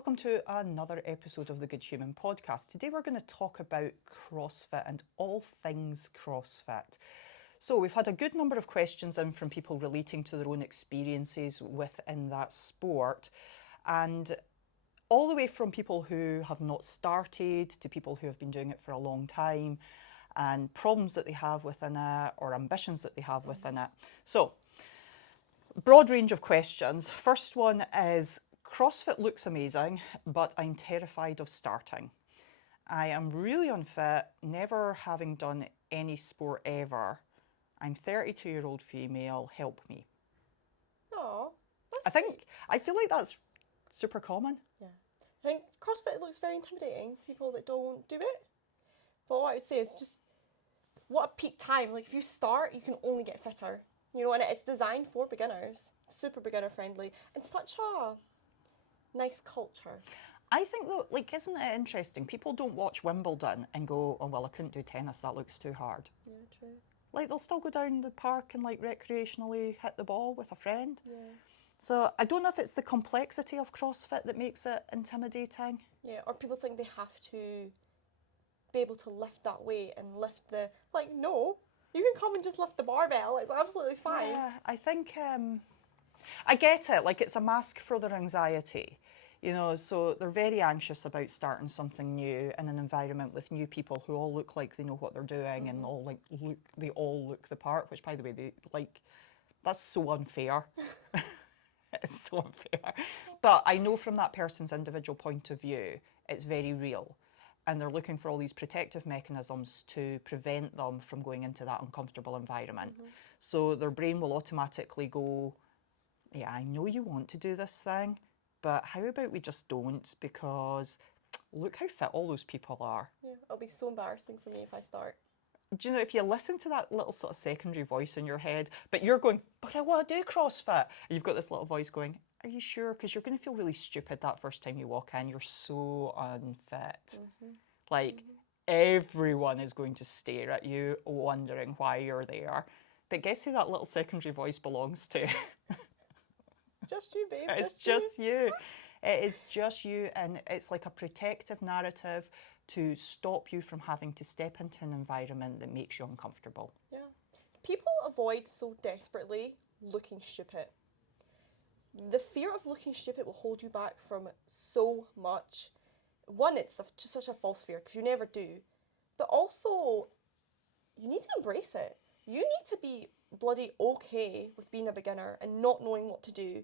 Welcome to another episode of the Good Human podcast. Today we're going to talk about CrossFit and all things CrossFit. So we've had a good number of questions in from people relating to their own experiences within that sport, and all the way from people who have not started to people who have been doing it for a long time, and problems that they have within it or ambitions that they have within it. So, broad range of questions. First one is, CrossFit looks amazing, but I'm terrified of starting. I am really unfit, never having done any sport ever. I'm 32-year-old female, help me. Oh, that's I feel like that's super common. Yeah. I think CrossFit looks very intimidating to people that don't do it. But what I would say is just, what a peak time. Like, if you start, you can only get fitter. You know, and it's designed for beginners. Super beginner friendly. And such a nice culture. I think though, like, isn't it interesting? People don't watch Wimbledon and go, oh, well, I couldn't do tennis, that looks too hard. Yeah, true. Like, they'll still go down the park and, like, recreationally hit the ball with a friend. Yeah. So I don't know if it's the complexity of CrossFit that makes it intimidating. Yeah, or people think they have to be able to lift that weight and lift the... Like, no, you can come and just lift the barbell. It's absolutely fine. Yeah, I think... I get it, like, it's a mask for their anxiety, you know, so they're very anxious about starting something new in an environment with new people who all look like they know what they're doing and they all look the part, which, by the way, that's so unfair. It's so unfair. But I know from that person's individual point of view, it's very real. And they're looking for all these protective mechanisms to prevent them from going into that uncomfortable environment. So their brain will automatically go, yeah, I know you want to do this thing, but how about we just don't, because look how fit all those people are. Yeah, it'll be so embarrassing for me if I start. Do you know, if you listen to that little sort of secondary voice in your head, but you're going, but I want to do CrossFit, and you've got this little voice going, are you sure? Because you're going to feel really stupid that first time you walk in. You're so unfit. Like, everyone is going to stare at you, wondering why you're there. But guess who that little secondary voice belongs to? Just you, babe. It's just you. It is just you, and it's like a protective narrative to stop you from having to step into an environment that makes you uncomfortable. Yeah. People avoid so desperately looking stupid. The fear of looking stupid will hold you back from so much. One, it's just such a false fear because you never do. But also, you need to embrace it. You need to be bloody okay with being a beginner and not knowing what to do.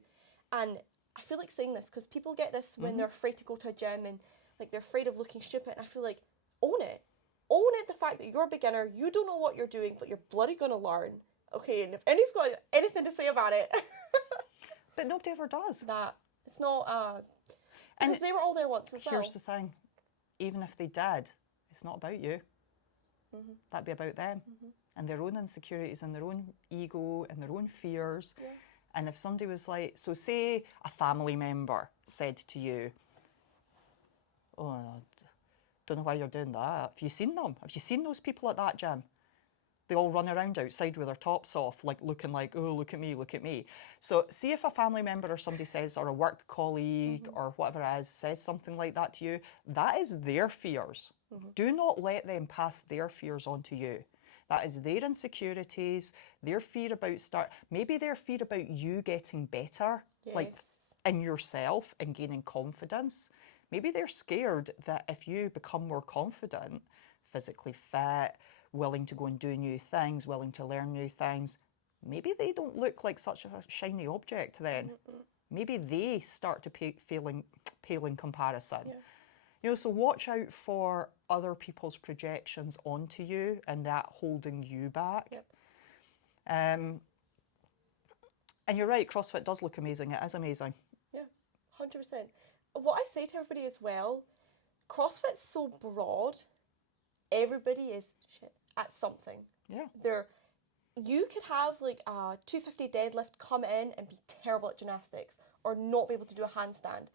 And I feel like saying this because people get this when they're afraid to go to a gym and like they're afraid of looking stupid. And I feel like, own it. Own it, the fact that you're a beginner, you don't know what you're doing, but you're bloody gonna learn. Okay, and if anyone's got anything to say about it. But nobody ever does. It's not, because they were all there once as well. Here's the thing, even if they did, it's not about you. That'd be about them and their own insecurities and their own ego and their own fears. Yeah. And if somebody was like, so say a family member said to you, oh, I don't know why you're doing that. Have you seen them? Have you seen those people at that gym? They all run around outside with their tops off, like looking like, oh, look at me, look at me. So see if a family member or somebody says, or a work colleague or whatever it is, says something like that to you, that is their fears. Do not let them pass their fears on to you. That is their insecurities, their fear about maybe their fear about you getting better, like in yourself and gaining confidence. Maybe they're scared that if you become more confident, physically fit, willing to go and do new things, willing to learn new things, maybe they don't look like such a shiny object then. Maybe they start to pale in comparison. Yeah. You know, so watch out for other people's projections onto you and that holding you back. Yep. And you're right, CrossFit does look amazing. It is amazing. Yeah, 100%. What I say to everybody as well, CrossFit's so broad, everybody is shit at something. Yeah. You could have like a 250 deadlift come in and be terrible at gymnastics or not be able to do a handstand.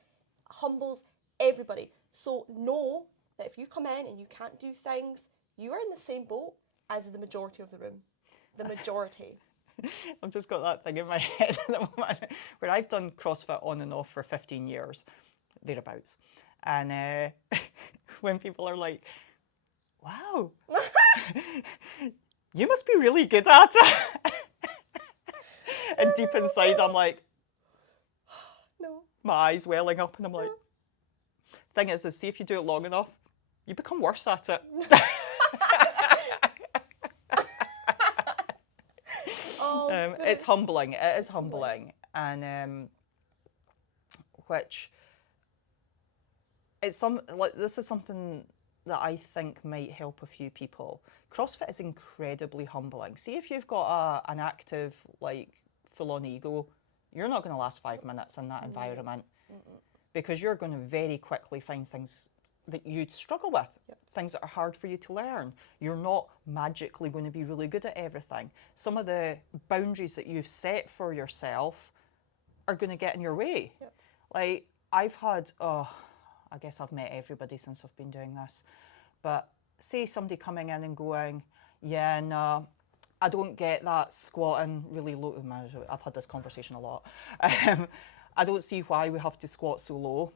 Humbles everybody. So know that if you come in and you can't do things, you are in the same boat as the majority of the room. The majority. I've just got that thing in my head at the moment where I've done CrossFit on and off for 15 years. thereabouts. And when people are like, wow, you must be really good at it. And deep inside, I'm like, No. my eyes welling up, and I'm like, thing is, see if you do it long enough, you become worse at it. It's humbling. It is humbling, and which it's this is something that I think might help a few people. CrossFit is incredibly humbling. See if you've got an active, like, full-on ego, you're not going to last 5 minutes in that environment because you're going to very quickly find things that you'd struggle with, things that are hard for you to learn. You're not magically going to be really good at everything. Some of the boundaries that you've set for yourself are going to get in your way. Like, I've had, I guess I've met everybody since I've been doing this, but say somebody coming in and going, yeah, no, I don't get that squatting really low. I've had this conversation a lot. I don't see why we have to squat so low.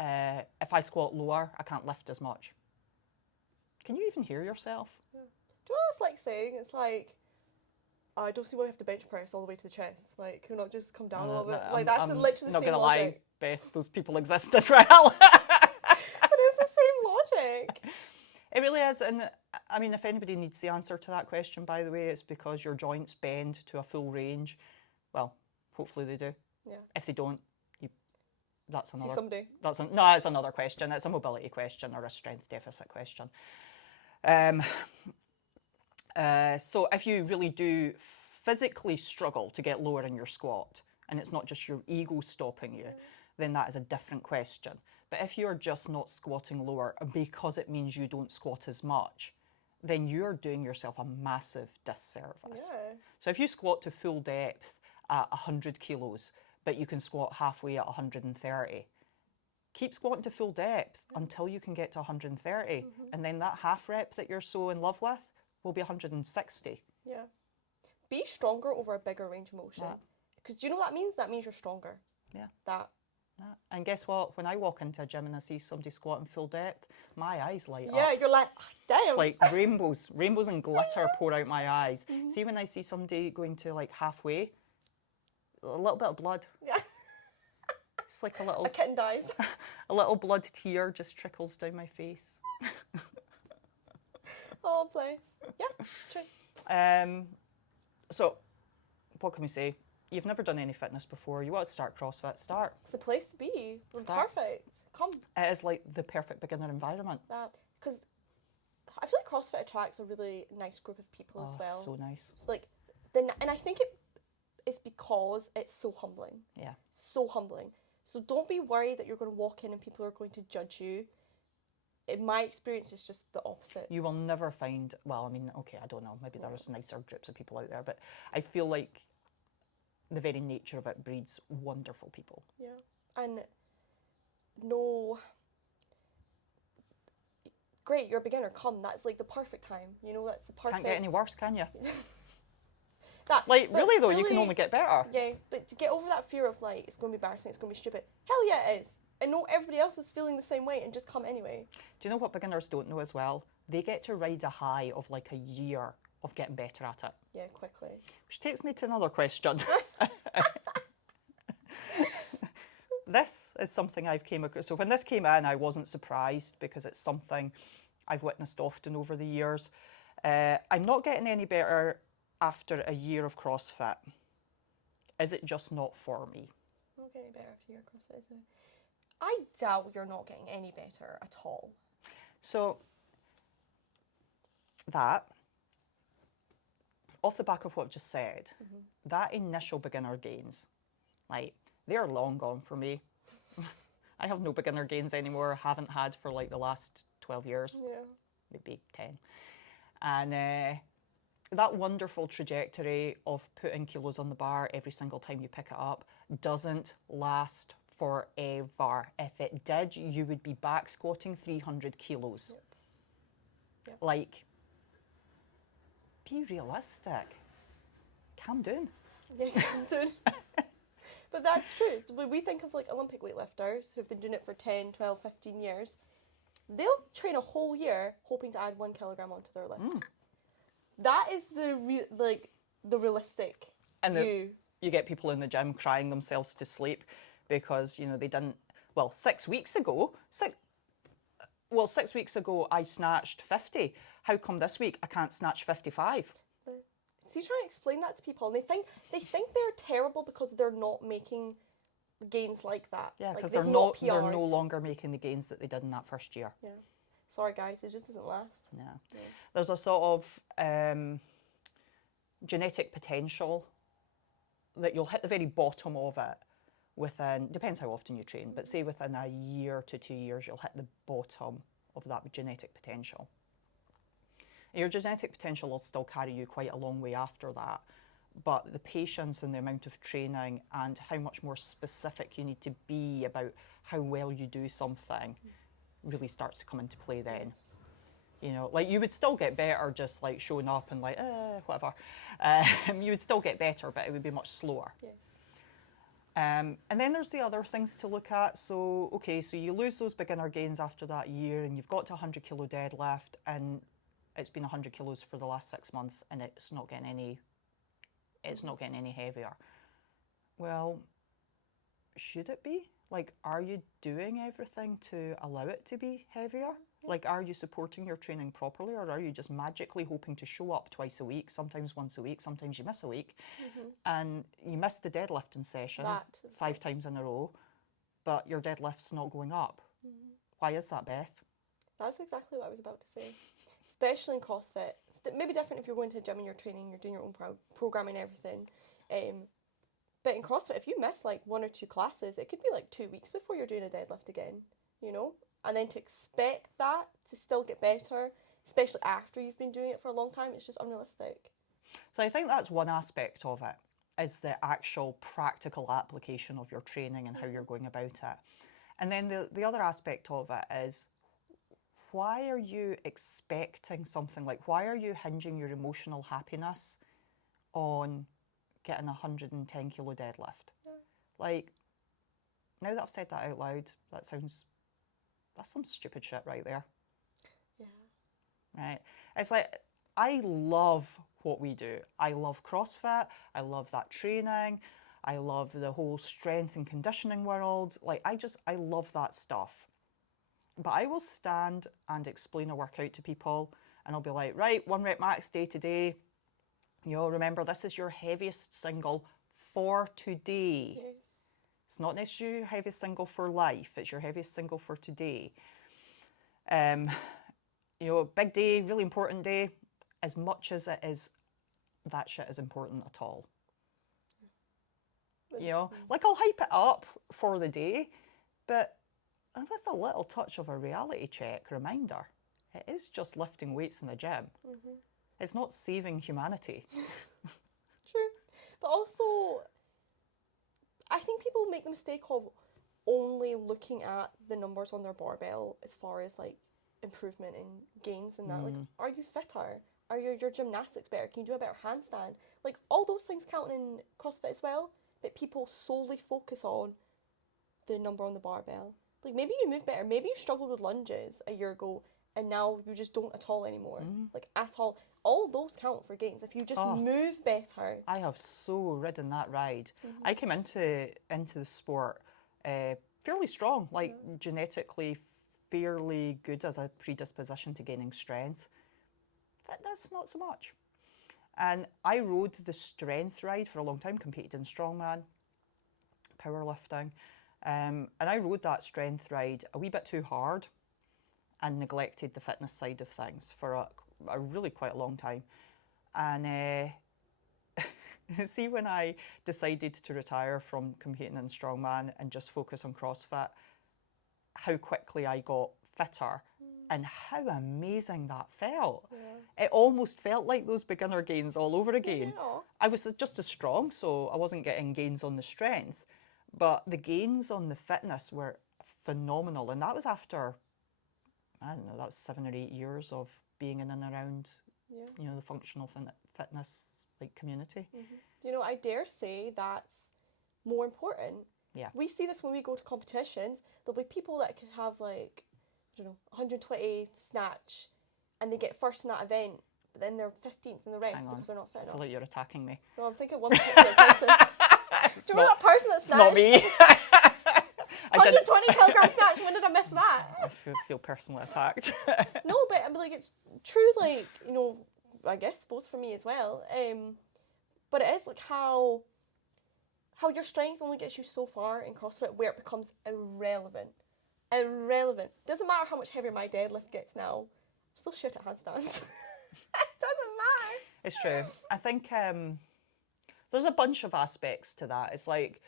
If I squat lower, I can't lift as much. Can you even hear yourself? Do you know what that's like saying? It's like, I don't see why you have to bench press all the way to the chest. Like, can you not just come down a little bit? Like, that's literally the same logic. Not gonna lie, Beth, those people exist as well. But it's the same logic. It really is, and I mean, if anybody needs the answer to that question, by the way, it's because your joints bend to a full range. Well, hopefully they do. Yeah. If they don't, that's another. See someday. No, it's another question. It's a mobility question or a strength deficit question. So if you really do physically struggle to get lower in your squat, and it's not just your ego stopping you, then that is a different question. But if you're just not squatting lower because it means you don't squat as much, then you're doing yourself a massive disservice. Yeah. So if you squat to full depth at 100 kilos, but you can squat halfway at 130, keep squatting to full depth until you can get to 130. And then that half rep that you're so in love with will be 160. Yeah. Be stronger over a bigger range of motion. Because do you know what that means? That means you're stronger. Yeah. That. And guess what? When I walk into a gym and I see somebody squatting full depth, my eyes light up. Yeah, you're like, damn. It's like rainbows and glitter pour out my eyes. See when I see somebody going to like halfway, a little bit of blood. Yeah. It's like a little... A kitten dies. A little blood tear just trickles down my face. Oh, bless. Yeah, true. So, what can we say? You've never done any fitness before. You want to start CrossFit, start. It's the place to be. We're Start. perfect. Come. It is like the perfect beginner environment. Because I feel like CrossFit attracts a really nice group of people as well. So nice. It's like, and I think it's because it's so humbling. Yeah. So humbling. So don't be worried that you're going to walk in and people are going to judge you. In my experience, it's just the opposite. You will never find, well, I mean, okay, I don't know, maybe there's nicer groups of people out there, but I feel like the very nature of it breeds wonderful people. Yeah. And no, great, you're a beginner, come, that's like the perfect time. You know, that's the perfect... Can't get any worse, can you? Really though, you can only get better. Yeah, but to get over that fear of like, it's going to be embarrassing, it's going to be stupid. Hell yeah, it is. And know everybody else is feeling the same way and just come anyway. Do you know what beginners don't know as well? They get to ride a high of like a year of getting better at it. Yeah, quickly. Which takes me to another question. This is something I've came across. So when this came in, I wasn't surprised because it's something I've witnessed often over the years. I'm not getting any better after a year of CrossFit. Is it just not for me? Not getting better after a year of CrossFit, is it? I doubt you're not getting any better at all. So that, off the back of what I've just said, that initial beginner gains, like, they're long gone for me. I have no beginner gains anymore. Haven't had for like the last 12 years, maybe 10. And that wonderful trajectory of putting kilos on the bar every single time you pick it up doesn't last forever. If it did, you would be back squatting 300 kilos. Yep. Like, be realistic. Calm down. Yeah, calm down. But that's true. When we think of like Olympic weightlifters who've been doing it for 10, 12, 15 years, they'll train a whole year hoping to add 1 kilogram onto their lift. That is the realistic And view. You get people in the gym crying themselves to sleep because, you know, they didn't, well, 6 weeks ago, 6 weeks ago I snatched 50. How come this week I can't snatch 55? So you try to explain that to people and they think they're terrible because they're not making gains like that. Yeah, because they're they're no longer making the gains that they did in that first year. Yeah. Sorry guys, it just doesn't last. Yeah. There's a sort of genetic potential that you'll hit the very bottom of it within, depends how often you train, but say within a year to 2 years, you'll hit the bottom of that genetic potential. Your genetic potential will still carry you quite a long way after that, but the patience and the amount of training and how much more specific you need to be about how well you do something really starts to come into play then. Yes. You know, like you would still get better just like showing up and like, whatever. You would still get better, but it would be much slower. Yes. And then there's the other things to look at. So, okay, so you lose those beginner gains after that year and you've got to 100 kilo deadlift and it's been 100 kilos for the last 6 months and it's not getting any heavier. Well, should it be? Like, are you doing everything to allow it to be heavier? Yeah. Like, are you supporting your training properly, or are you just magically hoping to show up twice a week, sometimes once a week, sometimes you miss a week, and you miss the deadlifting session 5 times in a row, but your deadlift's not going up? Why is that, Beth? That's exactly what I was about to say. Especially in CrossFit. Maybe different if you're going to a gym and you're training, you're doing your own programming and everything. But in CrossFit, if you miss like 1 or 2 classes, it could be like 2 weeks before you're doing a deadlift again, you know? And then to expect that to still get better, especially after you've been doing it for a long time, it's just unrealistic. So I think that's one aspect of it, is the actual practical application of your training and how you're going about it. And then the other aspect of it is, why are you expecting something? Like, why are you hinging your emotional happiness on getting a 110 kilo deadlift? Like, now that I've said that out loud, that's some stupid shit right there. Yeah. Right? It's like, I love what we do. I love CrossFit. I love that training. I love the whole strength and conditioning world. Like, I love that stuff. But I will stand and explain a workout to people and I'll be like, right, 1 rep max day to day. You know, remember, this is your heaviest single for today. Yes. It's not necessarily your heaviest single for life. It's your heaviest single for today. You know, big day, really important day. As much as it is, that shit is important at all. You know, like I'll hype it up for the day, but with a little touch of a reality check reminder, it is just lifting weights in the gym. It's not saving humanity. True. But also, I think people make the mistake of only looking at the numbers on their barbell as far as like improvement in gains and that. Like, are you fitter? Are your gymnastics better? Can you do a better handstand? Like, all those things count in CrossFit as well, but people solely focus on the number on the barbell. Like, maybe you move better. Maybe you struggled with lunges a year ago and now you just don't at all anymore. Like, at all. All those count for gains. If you just move better. I have so ridden that ride. I came into the sport fairly strong, like genetically fairly good as a predisposition to gaining strength. That's not so much. And I rode the strength ride for a long time, competed in strongman, powerlifting. And I rode that strength ride a wee bit too hard and neglected the fitness side of things for a really quite a long time. And see, when I decided to retire from competing in strongman and just focus on CrossFit, how quickly I got fitter and how amazing that felt. Yeah. It almost felt like those beginner gains all over again. Yeah. I was just as strong, so I wasn't getting gains on the strength, but the gains on the fitness were phenomenal. And that was after, I don't know, that was 7 or 8 years of being in and around, you know, the functional fitness like community. You know, I dare say that's more important. Yeah. We see this when we go to competitions. There'll be people that could have like, I don't know, 120 snatch and they get first in that event, but then they're 15th in the rest because they're not fit I enough. feel like you're attacking me. No, I'm thinking one particular person. Do you remember that person that It's snatched? not me. 120 kilogram snatch. When did I miss that? I feel personally attacked. No, but like it's true. Like, you know, I guess suppose for me as well. But it is like how your strength only gets you so far in CrossFit, where it becomes irrelevant. Irrelevant. Doesn't matter how much heavier my deadlift gets now. I'm still shit at handstands. It doesn't matter. It's true. I think there's a bunch of aspects to that. It's like,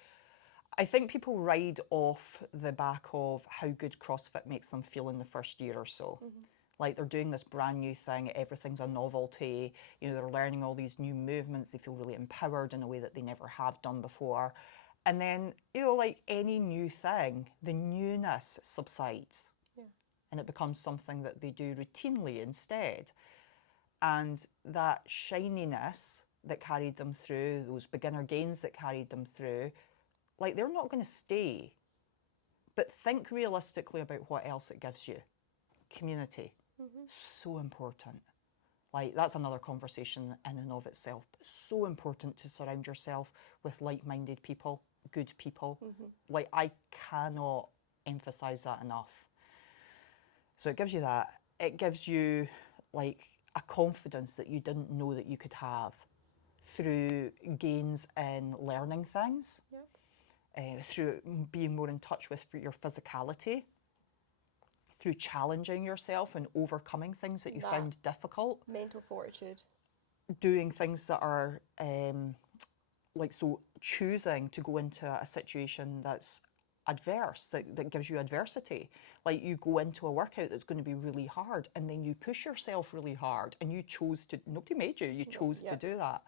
I think people ride off the back of how good CrossFit makes them feel in the first year or so. Mm-hmm. Like they're doing this brand new thing, everything's a novelty, you know, they're learning all these new movements, they feel really empowered in a way that they never have done before. And then, you know, like any new thing, the newness subsides. Yeah. And it becomes something that they do routinely instead. And that shininess that carried them through, those beginner gains that carried them through, like they're not going to stay. But think realistically about what else it gives you. Community. Mm-hmm. So important. Like that's another conversation in and of itself. But so important to surround yourself with like-minded people, good people. Mm-hmm. Like I cannot emphasize that enough. So it gives you that. It gives you like a confidence that you didn't know that you could have through gains in learning things. Yep. Through being more in touch with your physicality, through challenging yourself and overcoming things that you found difficult. Mental fortitude. Doing things that are like, so choosing to go into a situation that's adverse, that gives you adversity. Like you go into a workout that's going to be really hard and then you push yourself really hard and you chose to, nobody made you, you chose to do that.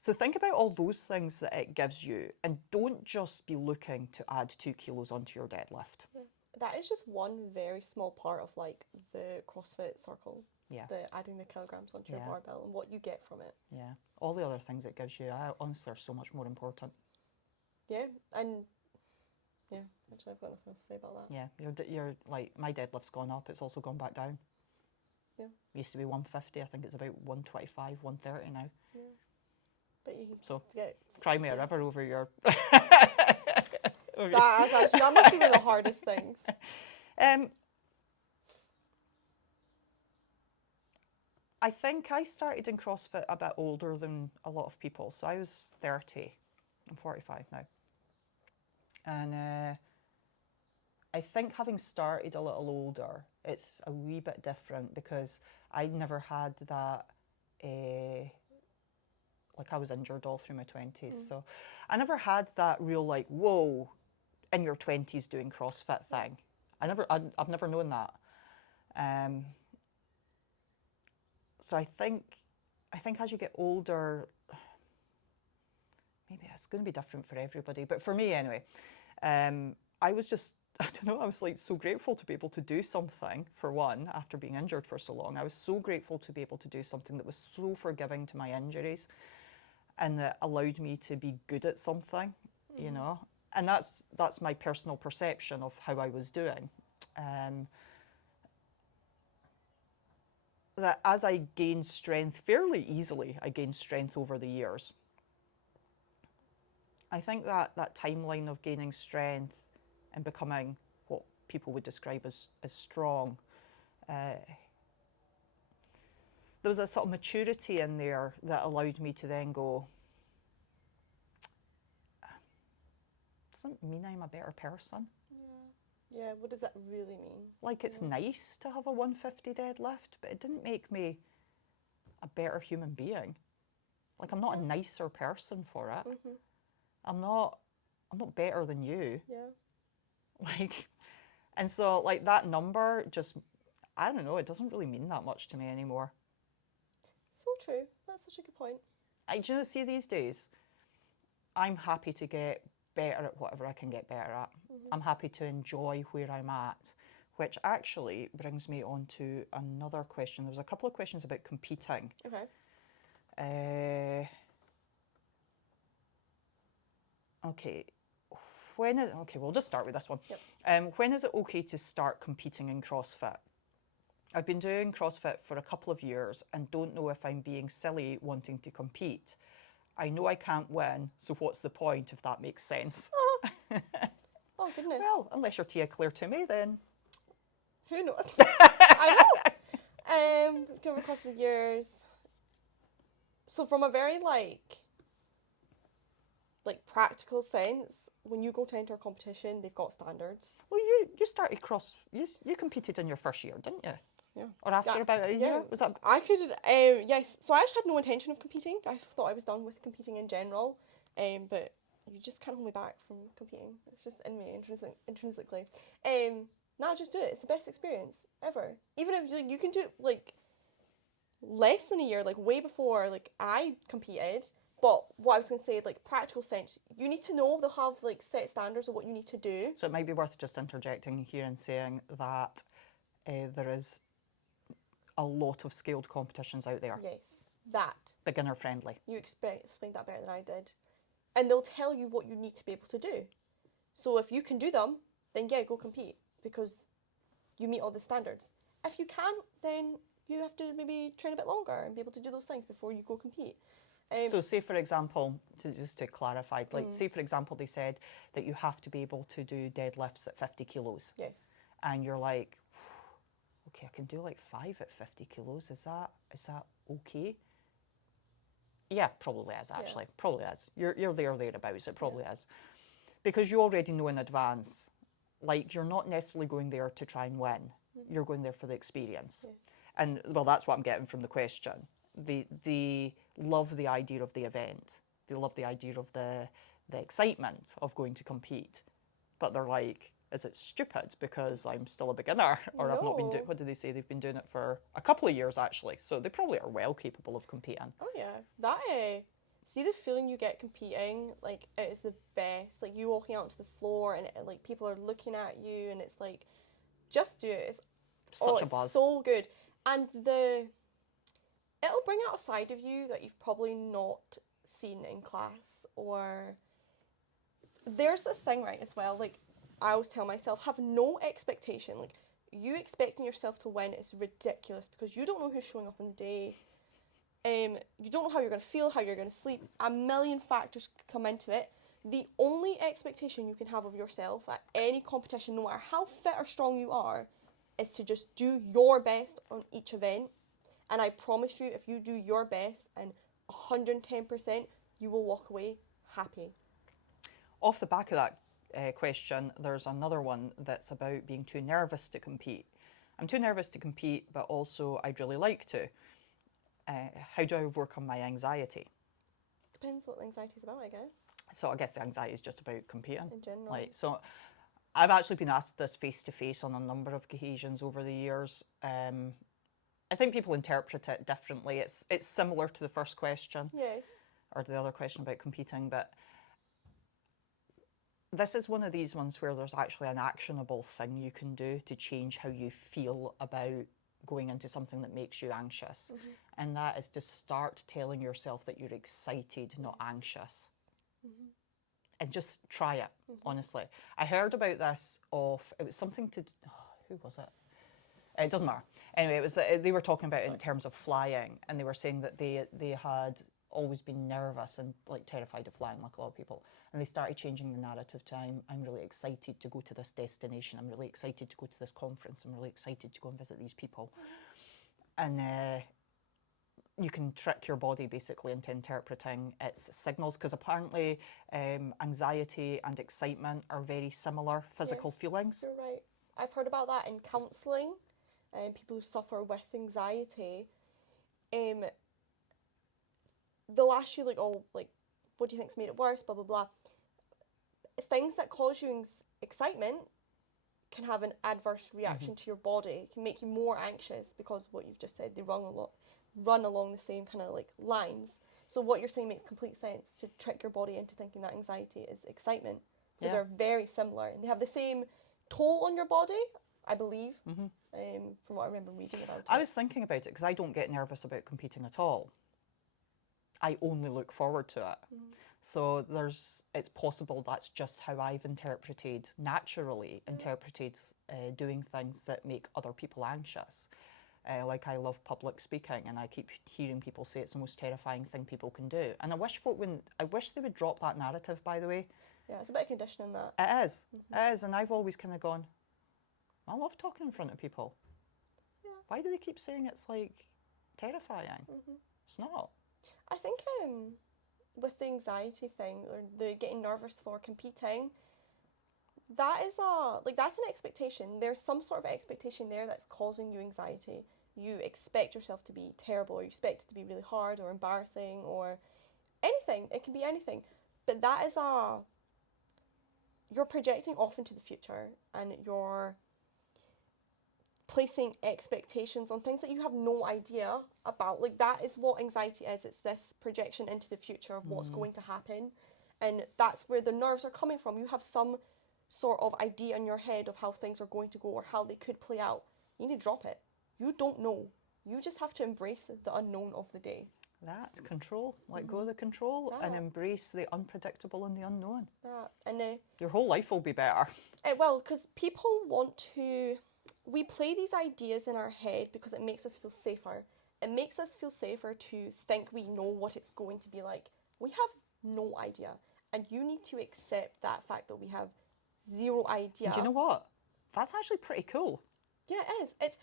So think about all those things that it gives you and don't just be looking to add 2 kilos onto your deadlift. Yeah. That is just one very small part of like the CrossFit circle. Yeah. The adding the kilograms onto your barbell and what you get from it. Yeah. All the other things it gives you, honestly, are so much more important. Yeah. And yeah, actually I've got nothing else to say about that. Yeah. You're like, my deadlift's gone up, it's also gone back down. Yeah. It used to be 150, I think it's about 125, 130 now. Yeah. But you So, get cry me a river over your... that must be one of the hardest things. I think I started in CrossFit a bit older than a lot of people. So I was 30. I'm 45 now. And I think having started a little older, it's a wee bit different because I never had that... like I was injured all through my 20s. So I never had that real like, whoa, in your 20s doing CrossFit thing. I've never known that. So I think as you get older, maybe it's going to be different for everybody, but for me anyway, I was just, I don't know, I was like so grateful to be able to do something, for one, after being injured for so long. I was so grateful to be able to do something that was so forgiving to my injuries and that allowed me to be good at something, you know? And that's my personal perception of how I was doing. That as I gained strength, fairly easily, I gained strength over the years. I think that timeline of gaining strength and becoming what people would describe as strong, there was a sort of maturity in there that allowed me to then go, doesn't mean I'm a better person. Yeah, what does that really mean? Like, it's nice to have a 150 deadlift, but it didn't make me a better human being. Like, I'm not a nicer person for it. I'm not better than you. Yeah. Like, and so, like, that number just, I don't know, it doesn't really mean that much to me anymore. So true. That's such a good point. Do you know, see, these days, I'm happy to get better at whatever I can get better at. I'm happy to enjoy where I'm at, which actually brings me on to another question. There was a couple of questions about competing. Okay. okay, okay, we'll just start with this one. Yep. When is it okay to start competing in CrossFit? I've been doing CrossFit for a couple of years and don't know if I'm being silly wanting to compete. I know I can't win, so what's the point, if that makes sense? Oh, goodness. Well, unless you're Tia Claire to me, then. Who knows? I know. Over the course of years. So from a very practical sense, when you go to enter a competition, they've got standards. Well, you started you competed in your first year, didn't you? Yeah. Or after about a year? Was that? I could, yes. So I actually had no intention of competing. I thought I was done with competing in general. But you just can't hold me back from competing. It's just in me intrinsically. Now just do it. It's the best experience ever. Even if you can do it less than a year, way before I competed. But what I was going to say, practical sense, you need to know they'll have set standards of what you need to do. So it might be worth just interjecting here and saying that there is a lot of scaled competitions out there. Yes, that. Beginner friendly. You explained that better than I did. And they'll tell you what you need to be able to do. So if you can do them, then yeah, go compete because you meet all the standards. If you can't, then you have to maybe train a bit longer and be able to do those things before you go compete. So say, for example, just to clarify, say, for example, they said that you have to be able to do deadlifts at 50 kilos. Yes. And you're like, okay, I can do 5 at 50 kilos. Is that okay? Yeah, probably is, actually. Yeah. Probably is. You're thereabouts. It probably is. Because you already know in advance, you're not necessarily going there to try and win. Mm-hmm. You're going there for the experience. Yes. And, well, that's what I'm getting from the question. They love the idea of the event. They love the idea of the excitement of going to compete. But they're like, is it stupid because I'm still a beginner? Or I've not been doing, what do they say? They've been doing it for a couple of years, actually. So they probably are well capable of competing. Oh, yeah. See the feeling you get competing? It is the best. You walking out onto the floor and people are looking at you and it's just do it. It's such a buzz. So good. And it'll bring out a side of you that you've probably not seen in class. Or there's this thing, right, as well, I always tell myself, have no expectation. You expecting yourself to win is ridiculous because you don't know who's showing up on the day. You don't know how you're going to feel, how you're going to sleep. A million factors come into it. The only expectation you can have of yourself at any competition, no matter how fit or strong you are, is to just do your best on each event. And I promise you, if you do your best and 110%, you will walk away happy. Off the back of that question, there's another one that's about being too nervous to compete. I'm too nervous to compete, but also I'd really like to. How do I overcome my anxiety? Depends what the anxiety is about, I guess. So I guess the anxiety is just about competing. In general. So I've actually been asked this face-to-face on a number of occasions over the years. I think people interpret it differently. It's similar to the first question. Yes. Or the other question about competing, but this is one of these ones where there's actually an actionable thing you can do to change how you feel about going into something that makes you anxious. Mm-hmm. And that is to start telling yourself that you're excited, not anxious. Mm-hmm. And just try it, honestly. I heard about this it was something to, who was it? It doesn't matter. Anyway, it was they were talking about it in terms of flying, and they were saying that they had always been nervous and terrified of flying, like a lot of people. And they started changing the narrative to I'm really excited to go to this destination. I'm really excited to go to this conference. I'm really excited to go and visit these people. And you can trick your body basically into interpreting its signals, because apparently anxiety and excitement are very similar physical feelings. You're right. I've heard about that in counselling. People who suffer with anxiety, they'll ask you what do you think's made it worse, blah blah blah. Things that cause you excitement can have an adverse reaction to your body. It can make you more anxious because what you've just said, they run along the same kind of lines. So what you're saying makes complete sense, to trick your body into thinking that anxiety is excitement, because they're very similar and they have the same toll on your body, I believe, from what I remember reading about it. I was thinking about it because I don't get nervous about competing at all. I only look forward to it. So it's possible that's just how I've naturally interpreted doing things that make other people anxious. Like I love public speaking, and I keep hearing people say it's the most terrifying thing people can do. And I wish they would drop that narrative, by the way. Yeah, it's a bit of conditioning that. It is. It is, and I've always kind of gone, I love talking in front of people. Yeah. Why do they keep saying it's like terrifying? It's not. I think with the anxiety thing, or the getting nervous for competing, that's an expectation. There's some sort of expectation there that's causing you anxiety. You expect yourself to be terrible, or you expect it to be really hard or embarrassing or anything. It can be anything. But that is you're projecting off into the future, and you're placing expectations on things that you have no idea about. Like, that is what anxiety is. It's this projection into the future of what's going to happen. And that's where the nerves are coming from. You have some sort of idea in your head of how things are going to go or how they could play out. You need to drop it. You don't know. You just have to embrace the unknown of the day. That's control. Let go of the control and embrace the unpredictable and the unknown. And your whole life will be better. Well, because people want to... We play these ideas in our head because it makes us feel safer. It makes us feel safer to think we know what it's going to be like. We have no idea. And you need to accept that fact that we have zero idea. And do you know what? That's actually pretty cool. Yeah, it is. It's...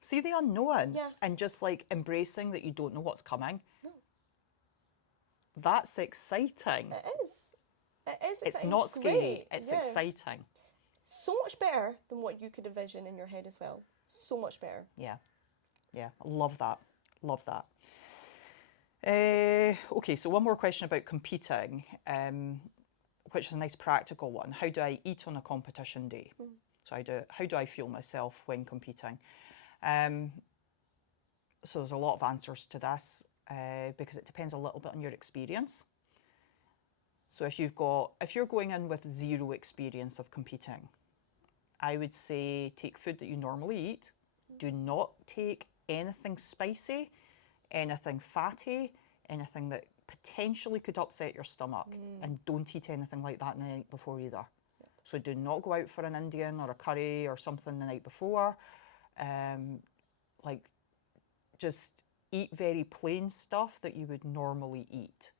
See the unknown and just like embracing that you don't know what's coming. No. That's exciting. It is. It is. It's not scary. It's exciting. So much better than what you could envision in your head as well. So much better. Yeah. Yeah. Love that. Love that. Okay, so one more question about competing, which is a nice practical one. How do I eat on a competition day? So how do I feel myself when competing? So there's a lot of answers to this because it depends a little bit on your experience. So if you're going in with zero experience of competing, I would say take food that you normally eat. Do not take anything spicy, anything fatty, anything that potentially could upset your stomach. And don't eat anything like that the night before either. Yep. So do not go out for an Indian or a curry or something the night before. Just eat very plain stuff that you would normally eat.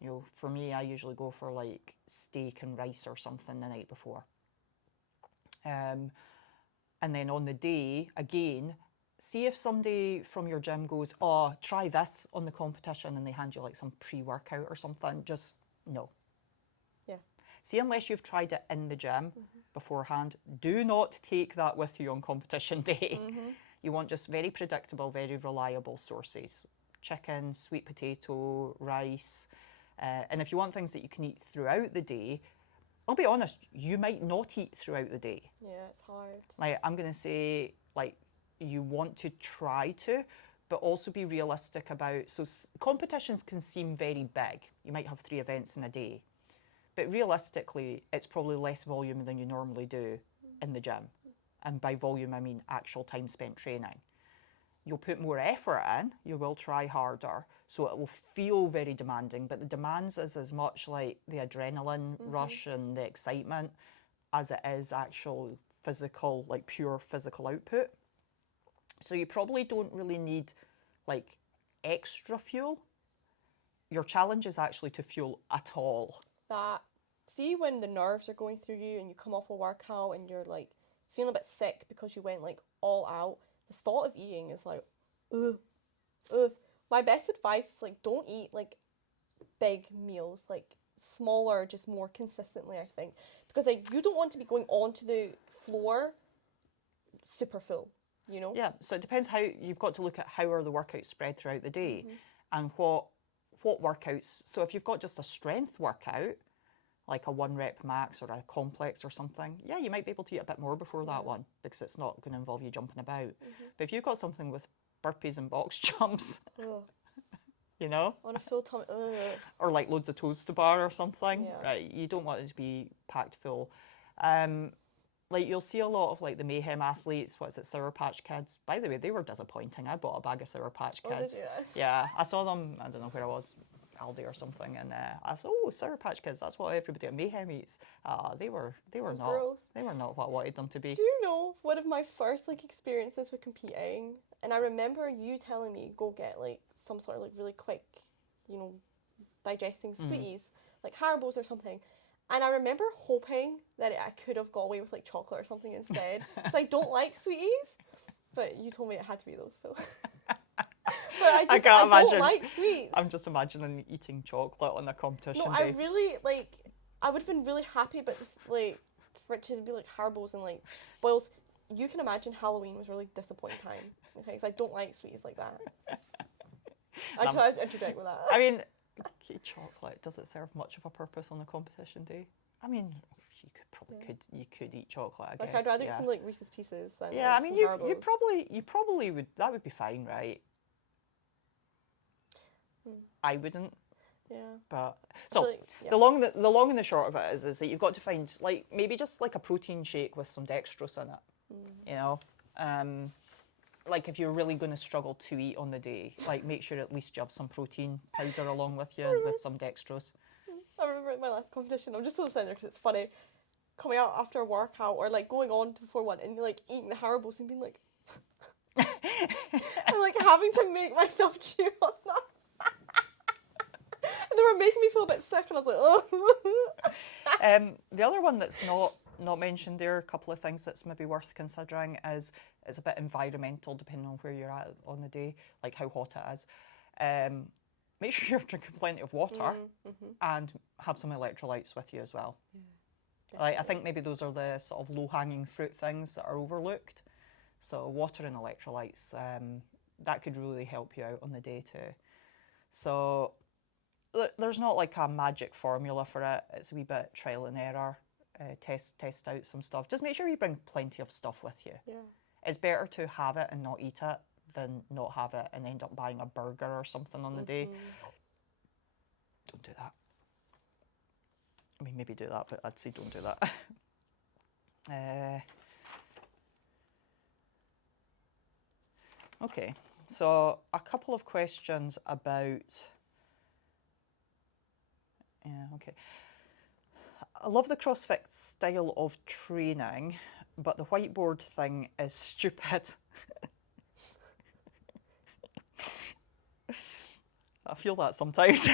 You know, for me, I usually go for like steak and rice or something the night before. And then on the day, again, see if somebody from your gym goes, oh, try this on the competition, and they hand you like some pre-workout or something. Just no. Yeah. See, unless you've tried it in the gym beforehand, do not take that with you on competition day. You want just very predictable, very reliable sources. Chicken, sweet potato, rice. And if you want things that you can eat throughout the day, I'll be honest, you might not eat throughout the day. Yeah, it's hard. Like, I'm going to say, like, you want to try to, but also be realistic about... So competitions can seem very big. You might have 3 events in a day. But realistically, it's probably less volume than you normally do in the gym. And by volume, I mean actual time spent training. You'll put more effort in, you will try harder, so it will feel very demanding, but the demands is as much like the adrenaline rush and the excitement as it is actual physical, like pure physical output. So you probably don't really need like extra fuel. Your challenge is actually to fuel at all. See when the nerves are going through you and you come off a workout and you're like feeling a bit sick because you went like all out, the thought of eating is like, ugh. My best advice is like, don't eat like big meals, like smaller, just more consistently, I think. Because like you don't want to be going onto the floor super full, you know? Yeah, so it depends how, you've got to look at how are the workouts spread throughout the day and what workouts. So if you've got just a strength workout, like a 1 rep max or a complex or something, yeah, you might be able to eat a bit more before that one because it's not going to involve you jumping about. But if you've got something with burpees and box jumps, you know, on a full tummy, or like loads of toes to bar or something, right? You don't want it to be packed full. Like you'll see a lot of like the Mayhem athletes, what is it, Sour Patch Kids? By the way, they were disappointing. I bought a bag of Sour Patch Kids. Did you? Yeah, I saw them, I don't know where I was, Aldi or something, and I thought, oh, Sour Patch Kids, that's what everybody at Mayhem eats. They were That's not. gross. They were not what I wanted them to be. Do you know one of my first like experiences with competing? And I remember you telling me go get like some sort of like really quick, you know, digesting sweeties, like Haribo's or something. And I remember hoping that I could have got away with like chocolate or something instead, because I don't like sweeties. But you told me it had to be those, so. But I can't imagine. don't like sweets. I'm just imagining eating chocolate on a competition No, day. I really like. I would have been really happy, but like for it to be like Haribo's and like Boils. You can imagine Halloween was a really disappointing time. Okay, because I don't like sweets like that. I tried to interject with that. I mean, chocolate, does it serve much of a purpose on a competition day? I mean, you could eat chocolate, I guess. Like I'd rather eat some like Reese's Pieces than yeah. Like, I mean, some you Haribo's. probably would. That would be fine, right? I wouldn't. Yeah. But so like, the long and the short of it is that you've got to find like maybe just like a protein shake with some dextrose in it. You know, like if you're really going to struggle to eat on the day, like make sure at least you have some protein powder along with you with some dextrose. I remember in my last competition, I'm just so upset because it's funny coming out after a workout or like going on to before one and like eating the Haribo's and being like, and like having to make myself chew on that. And they were making me feel a bit sick, and I was like, oh. The other one that's not mentioned there, a couple of things that's maybe worth considering is it's a bit environmental depending on where you're at on the day, like how hot it is. Make sure you're drinking plenty of water and have some electrolytes with you as well. Yeah, I think maybe those are the sort of low-hanging fruit things that are overlooked. So water and electrolytes, that could really help you out on the day too. So there's not like a magic formula for it. It's a wee bit trial and error. Test out some stuff. Just make sure you bring plenty of stuff with you. Yeah. It's better to have it and not eat it than not have it and end up buying a burger or something on the day. Don't do that. I mean, maybe do that, but I'd say don't do that. Okay, so a couple of questions about... Yeah, okay. I love the CrossFit style of training, but the whiteboard thing is stupid. I feel that sometimes.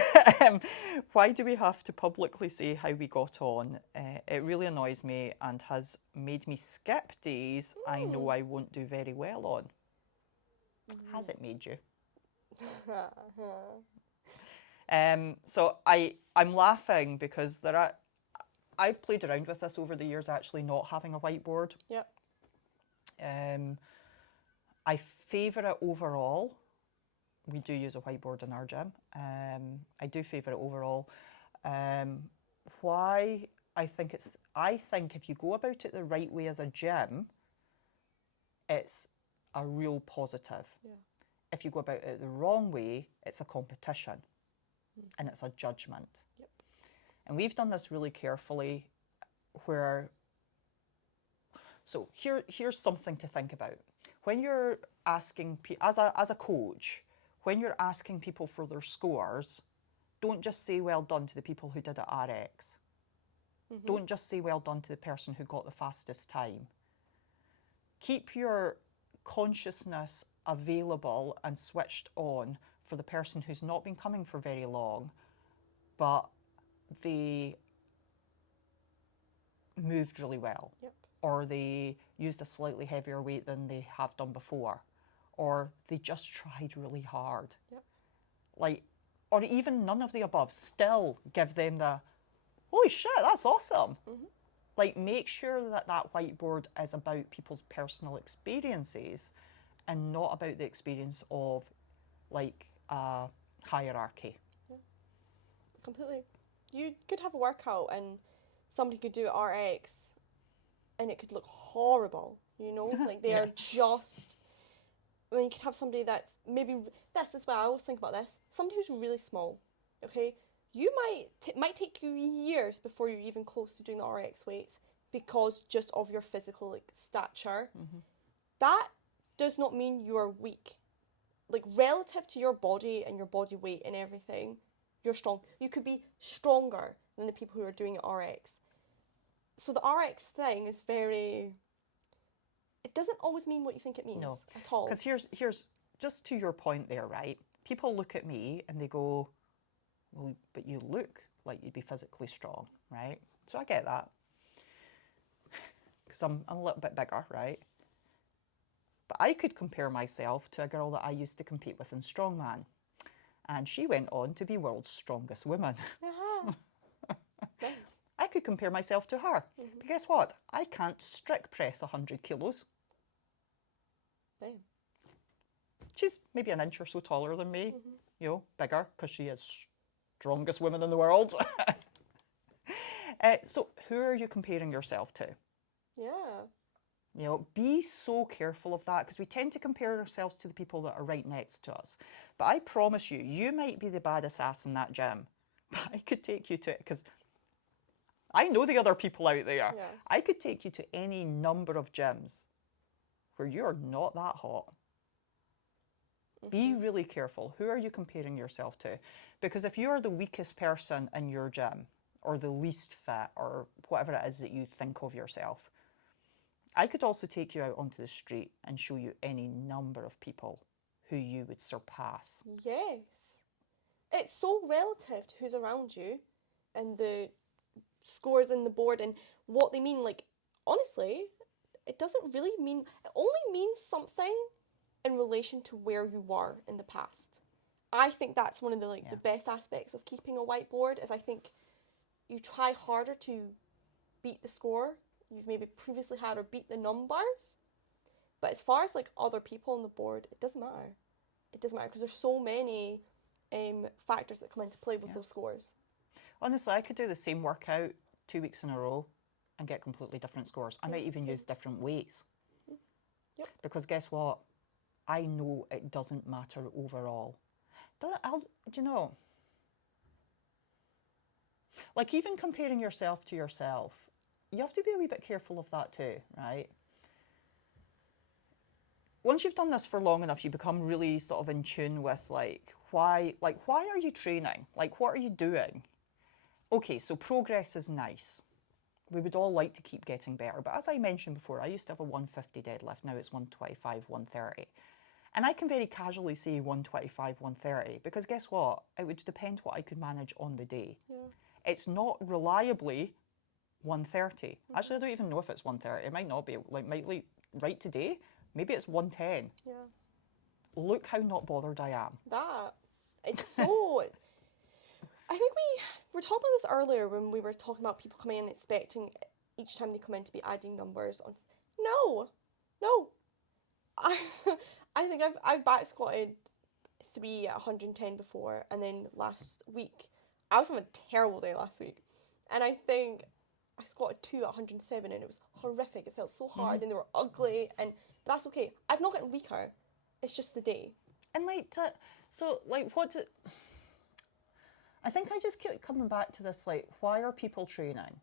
Why do we have to publicly say how we got on? It really annoys me and has made me skip days I know I won't do very well on. Has it made you? So I'm laughing because I've played around with this over the years, actually not having a whiteboard. Yep. I favour it overall. We do use a whiteboard in our gym. I do favour it overall. Why? I think if you go about it the right way as a gym, it's a real positive. Yeah. If you go about it the wrong way, it's a competition and it's a judgment. Yep. And we've done this really carefully so here's something to think about. When you're asking, as a coach, when you're asking people for their scores, don't just say well done to the people who did it RX. Don't just say well done to the person who got the fastest time. Keep your consciousness available and switched on for the person who's not been coming for very long, but they moved really well. Yep. Or they used a slightly heavier weight than they have done before, or they just tried really hard. Yep. Like, or even none of the above, still give them the, holy shit, that's awesome. Like, make sure that whiteboard is about people's personal experiences and not about the experience of, like, a hierarchy. Yeah. Completely. You could have a workout and somebody could do RX and it could look horrible, you know? Like, they are just... I mean, you could have somebody that's maybe... This is why I always think about this. Somebody who's really small, okay? You might take you years before you're even close to doing the RX weights because just of your physical like stature. That does not mean you are weak. Like, relative to your body and your body weight and everything, you're strong. You could be stronger than the people who are doing RX. So the RX thing is very... It doesn't always mean what you think it means at all. Because here's just to your point there, right? People look at me and they go, well, but you look like you'd be physically strong, right? So I get that. Because I'm a little bit bigger, right? But I could compare myself to a girl that I used to compete with in strongman. And she went on to be world's strongest woman. Uh-huh. Nice. I could compare myself to her. But guess what? I can't strict press 100 kilos. Damn. She's maybe an inch or so taller than me, you know, bigger, because she is strongest woman in the world. So who are you comparing yourself to? Yeah. You know, be so careful of that, because we tend to compare ourselves to the people that are right next to us. But I promise you, you might be the baddest ass in that gym, but I could take you to it, because I know the other people out there. Yeah. I could take you to any number of gyms where you're not that hot. Be really careful. Who are you comparing yourself to? Because if you're the weakest person in your gym, or the least fit, or whatever it is that you think of yourself, I could also take you out onto the street and show you any number of people who you would surpass. Yes. It's so relative to who's around you and the scores in the board and what they mean. Like, honestly, it doesn't really mean... It only means something in relation to where you were in the past. I think that's one of the the best aspects of keeping a whiteboard, is I think you try harder to beat the score you've maybe previously had or beat the numbers. But as far as like other people on the board, it doesn't matter. It doesn't matter because there's so many factors that come into play with those scores. Honestly, I could do the same workout 2 weeks in a row and get completely different scores. I might even use different weights. Yep. Because guess what? I know it doesn't matter overall. Do you know? Like, even comparing yourself to yourself, you have to be a wee bit careful of that too, right? Once you've done this for long enough, you become really sort of in tune with why are you training? Like, what are you doing? Okay, so progress is nice. We would all like to keep getting better. But as I mentioned before, I used to have a 150 deadlift. Now it's 125, 130. And I can very casually say 125, 130 because guess what? It would depend what I could manage on the day. Yeah. It's not reliably 130. Actually, I don't even know if it's 130. It might not be. Right today, maybe it's 110. Yeah. Look how not bothered I am. It's so... I think we were talking about this earlier when we were talking about people coming in expecting each time they come in to be adding numbers on. No. I think I've back squatted 3 at 110 before, and then last week I was having a terrible day last week, and I think I squatted 2 at 107, and it was horrific. It felt so hard, and they were ugly, and that's okay. I've not gotten weaker. It's just the day. And I think I just keep coming back to this, why are people training?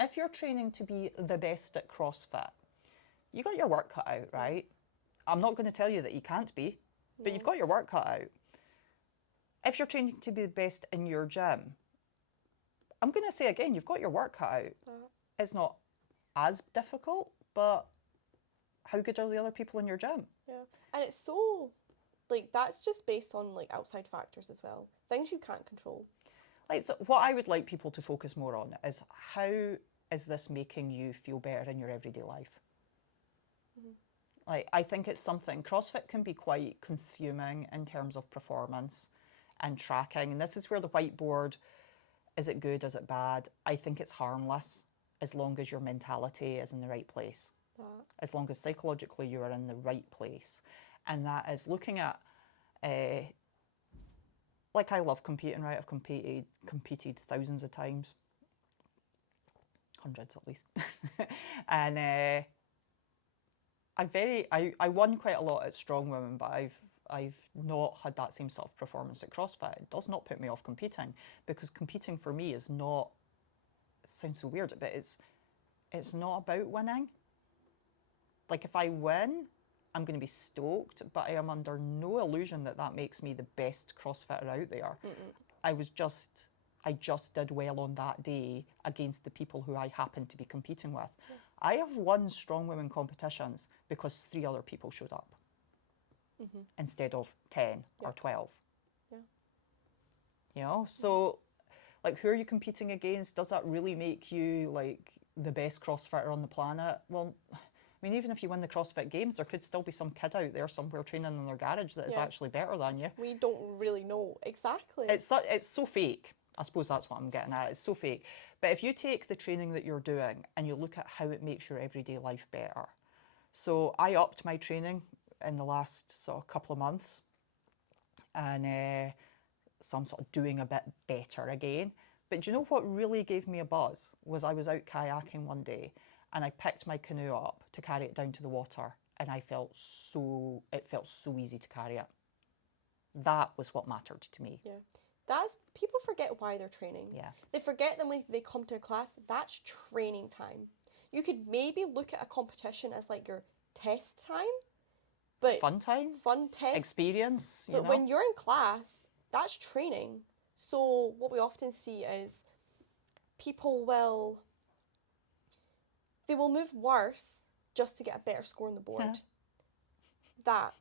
If you're training to be the best at CrossFit, you got your work cut out, right? I'm not going to tell you that you can't be, but you've got your work cut out. If you're training to be the best in your gym, I'm going to say again, you've got your work cut out. It's not as difficult, but how good are the other people in your gym? Yeah, and it's so... that's just based on, outside factors as well. Things you can't control. So what I would like people to focus more on is how is this making you feel better in your everyday life? I think it's something... CrossFit can be quite consuming in terms of performance and tracking. And this is where the whiteboard, is it good, is it bad? I think it's harmless as long as your mentality is in the right place. As long as psychologically you are in the right place. And that is looking at, I love competing, right? I've competed thousands of times, hundreds at least. And I won quite a lot at Strong Women, but I've not had that same sort of performance at CrossFit. It does not put me off competing, because competing for me is not... It sounds so weird, but it's not about winning. If I win, I'm going to be stoked, but I am under no illusion that that makes me the best CrossFitter out there. I just did well on that day against the people who I happened to be competing with. Yeah. I have won strong women competitions because 3 other people showed up instead of 10 or 12. Yeah. You know, so like, who are you competing against? Does that really make you like the best CrossFitter on the planet? Well, I mean, even if you win the CrossFit Games, there could still be some kid out there somewhere training in their garage that is actually better than you. We don't really know exactly. It's so fake. I suppose that's what I'm getting at. It's so fake. But if you take the training that you're doing and you look at how it makes your everyday life better. So I upped my training in the last sort of couple of months, and so I'm sort of doing a bit better again. But do you know what really gave me a buzz was I was out kayaking one day and I picked my canoe up to carry it down to the water, and it felt so easy to carry it. That was what mattered to me. Yeah. People forget why they're training. Yeah. They forget that when they come to a class, that's training time. You could maybe look at a competition as like your test time, but Fun time, fun test experience. But when you're in class, that's training. So what we often see is people will move worse just to get a better score on the board. That.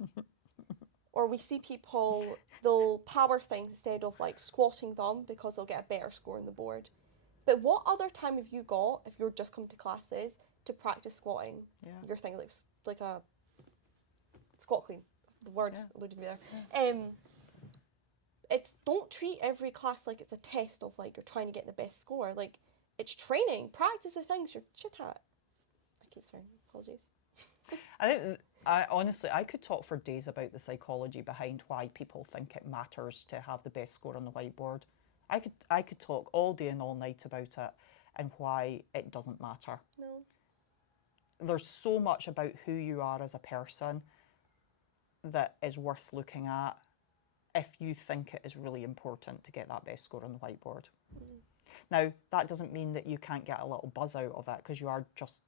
Or we see people, they'll power things instead of like squatting them because they'll get a better score on the board. But what other time have you got, if you're just coming to classes, to practice squatting? Yeah. Your thing like a squat clean. The word alluded me there. Yeah. Don't treat every class like it's a test of like you're trying to get the best score. Like, it's training. Practice the things you're shit at. I keep swearing. Apologies. I think honestly, I could talk for days about the psychology behind why people think it matters to have the best score on the whiteboard. I could talk all day and all night about it and why it doesn't matter. No. There's so much about who you are as a person that is worth looking at if you think it is really important to get that best score on the whiteboard. Now, that doesn't mean that you can't get a little buzz out of it, because you are just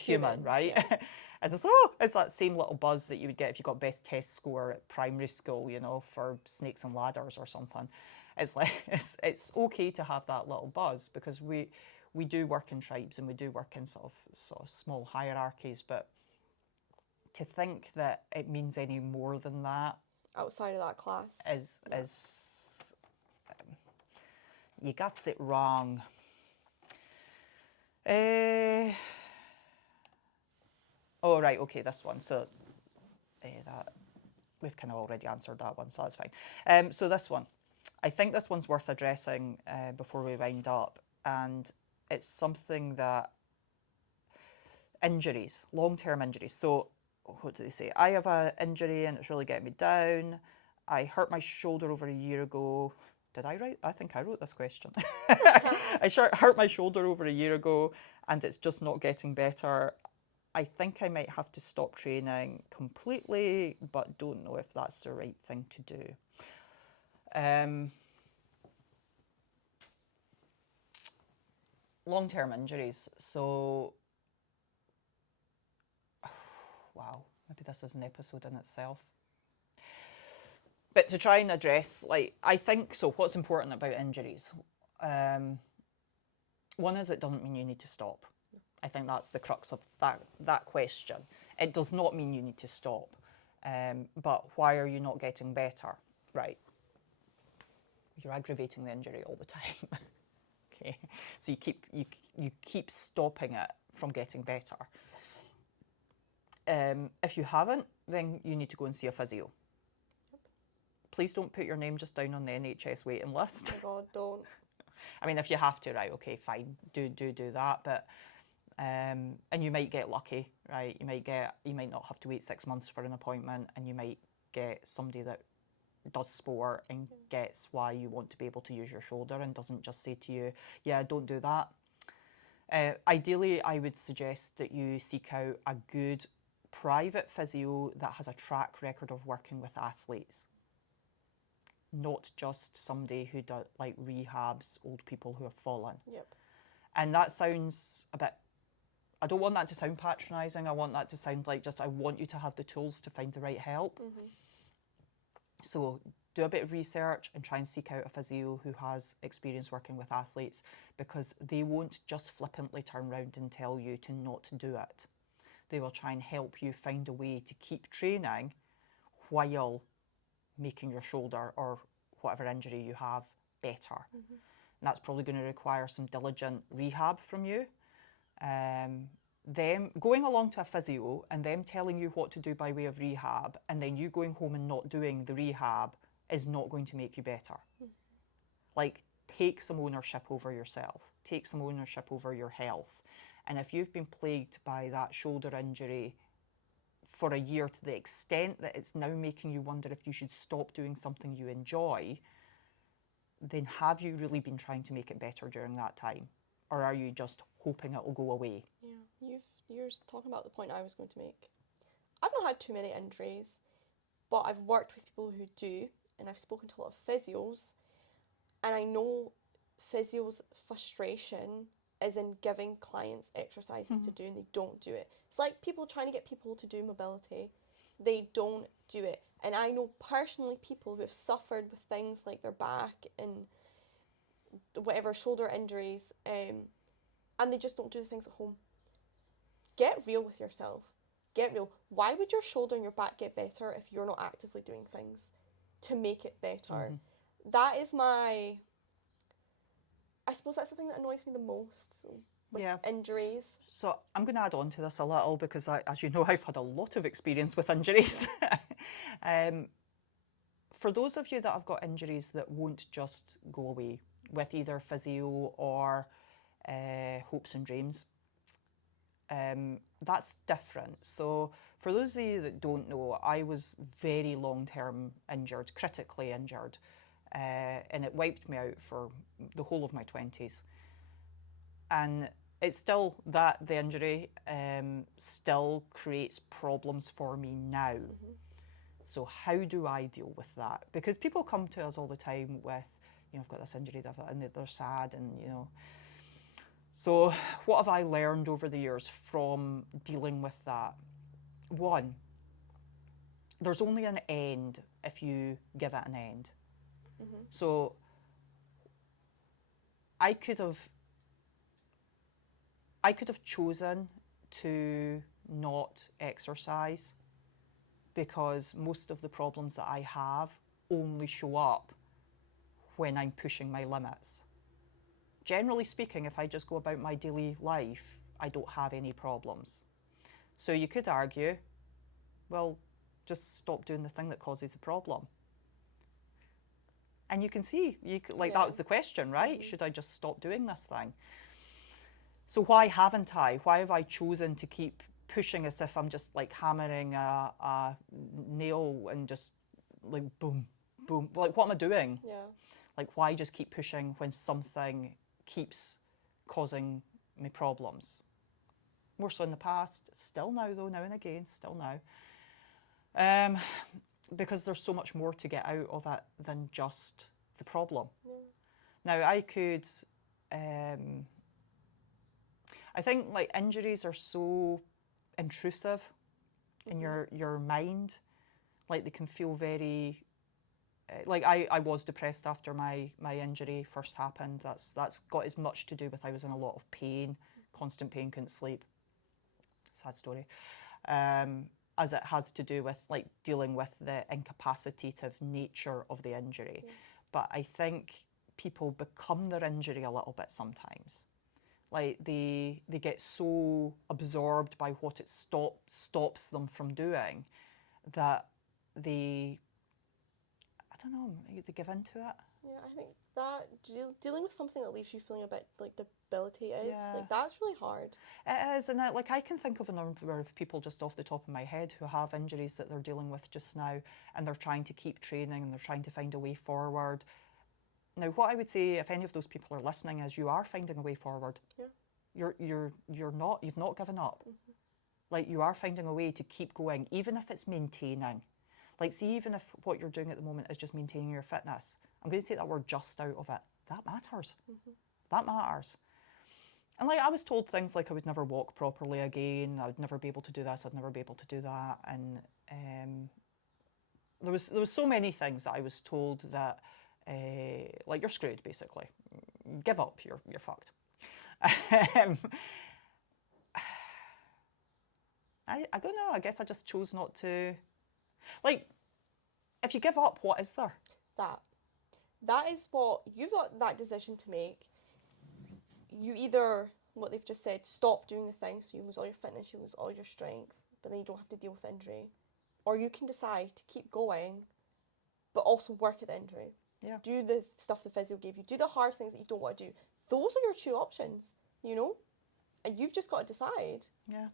human, right? Yeah. And it's that same little buzz that you would get if you got best test score at primary school, you know, for snakes and ladders or something. It's like it's okay to have that little buzz, because we do work in tribes and we do work in sort of small hierarchies, but to think that it means any more than that outside of that class is you got it wrong. Oh, right, okay, this one. So that we've kind of already answered that one, so that's fine. So this one, I think this one's worth addressing before we wind up, and it's something that injuries, long-term injuries. So what do they say? I have an injury and it's really getting me down. I hurt my shoulder over a year ago. Did I write? I think I wrote this question. I hurt my shoulder over a year ago and it's just not getting better. I think I might have to stop training completely, but don't know if that's the right thing to do. Long-term injuries. So, wow, maybe this is an episode in itself. But to try and address, I think, so what's important about injuries? One is, it doesn't mean you need to stop. I think that's the crux of that question. It does not mean you need to stop. But why are you not getting better? Right. You're aggravating the injury all the time. Okay. So you keep stopping it from getting better. If you haven't, then you need to go and see a physio. Please don't put your name just down on the NHS waiting list. Oh my God, don't. I mean, if you have to, right, okay, fine, do that, but and you might get lucky, right? You might not have to wait 6 months for an appointment, and you might get somebody that does sport and gets why you want to be able to use your shoulder and doesn't just say to you, yeah, don't do that. Ideally, I would suggest that you seek out a good private physio that has a track record of working with athletes. Not just somebody who rehabs old people who have fallen. Yep. And that sounds a bit, I don't want that to sound patronising. I want that to sound like just, I want you to have the tools to find the right help. Mm-hmm. So do a bit of research and try and seek out a physio who has experience working with athletes, because they won't just flippantly turn around and tell you to not do it. They will try and help you find a way to keep training while making your shoulder or whatever injury you have better. And that's probably going to require some diligent rehab from you. Them going along to a physio and them telling you what to do by way of rehab, and then you going home and not doing the rehab, is not going to make you better. Like, take some ownership over yourself. Take some ownership over your health. And if you've been plagued by that shoulder injury for a year to the extent that it's now making you wonder if you should stop doing something you enjoy, then have you really been trying to make it better during that time? Or are you just hoping it will go away? Yeah, you're talking about the point I was going to make. I've not had too many injuries, but I've worked with people who do, and I've spoken to a lot of physios, and I know physios' frustration is in giving clients exercises to do and they don't do it. It's like people trying to get people to do mobility. They don't do it. And I know personally people who have suffered with things like their back and whatever, shoulder injuries, and they just don't do the things at home. Get real with yourself. Get real. Why would your shoulder and your back get better if you're not actively doing things to make it better? That is I suppose that's the thing that annoys me the most with injuries. So I'm going to add on to this a little, because as you know, I've had a lot of experience with injuries. For those of you that have got injuries that won't just go away with either physio or hopes and dreams, that's different. So for those of you that don't know, I was very long-term injured, critically injured. And it wiped me out for the whole of my 20s. And it's still that the injury still creates problems for me now. So how do I deal with that? Because people come to us all the time with, I've got this injury, and they're sad, and So what have I learned over the years from dealing with that? One, there's only an end if you give it an end. So I could have chosen to not exercise, because most of the problems that I have only show up when I'm pushing my limits. Generally speaking, if I just go about my daily life, I don't have any problems. So you could argue, well, just stop doing the thing that causes the problem. And you can see, that was the question, right? Should I just stop doing this thing? So why haven't I? Why have I chosen to keep pushing as if I'm just like hammering a nail and just like boom, boom? Like, what am I doing? Like, why just keep pushing when something keeps causing me problems? More so in the past, still now though, now and again, still now. Because there's so much more to get out of it than just the problem. Now, I could, I think like injuries are so intrusive in your mind. Like, they can feel very, like I was depressed after my injury first happened. That's got as much to do with I was in a lot of pain, constant pain, couldn't sleep. Sad story. As it has to do with like dealing with the incapacitative nature of the injury. But I think people become their injury a little bit sometimes. Like they get so absorbed by what it stops them from doing that they give into it. Yeah, I think that dealing with something that leaves you feeling a bit like debilitated, like that's really hard. It is, and I can think of a number of people just off the top of my head who have injuries that they're dealing with just now, and they're trying to keep training and they're trying to find a way forward. Now, what I would say, if any of those people are listening, is you are finding a way forward. You've not given up. Like, you are finding a way to keep going, even if it's maintaining. Like, see, even if what you're doing at the moment is just maintaining your fitness, I'm going to take that word just out of it. That matters. That matters. And like, I was told things like I would never walk properly again, I would never be able to do this, I'd never be able to do that. And there was so many things that I was told that like you're screwed basically. Give up, you're fucked. I don't know. I guess I just chose not to. Like, if you give up, what is there? That is what you've got that decision to make. You either, what they've just said, stop doing the thing, so you lose all your fitness, you lose all your strength, but then you don't have to deal with the injury, or you can decide to keep going, but also work at the injury. Yeah. Do the stuff the physio gave you. Do the hard things that you don't want to do. Those are your two options, you know, and you've just got to decide. Yeah.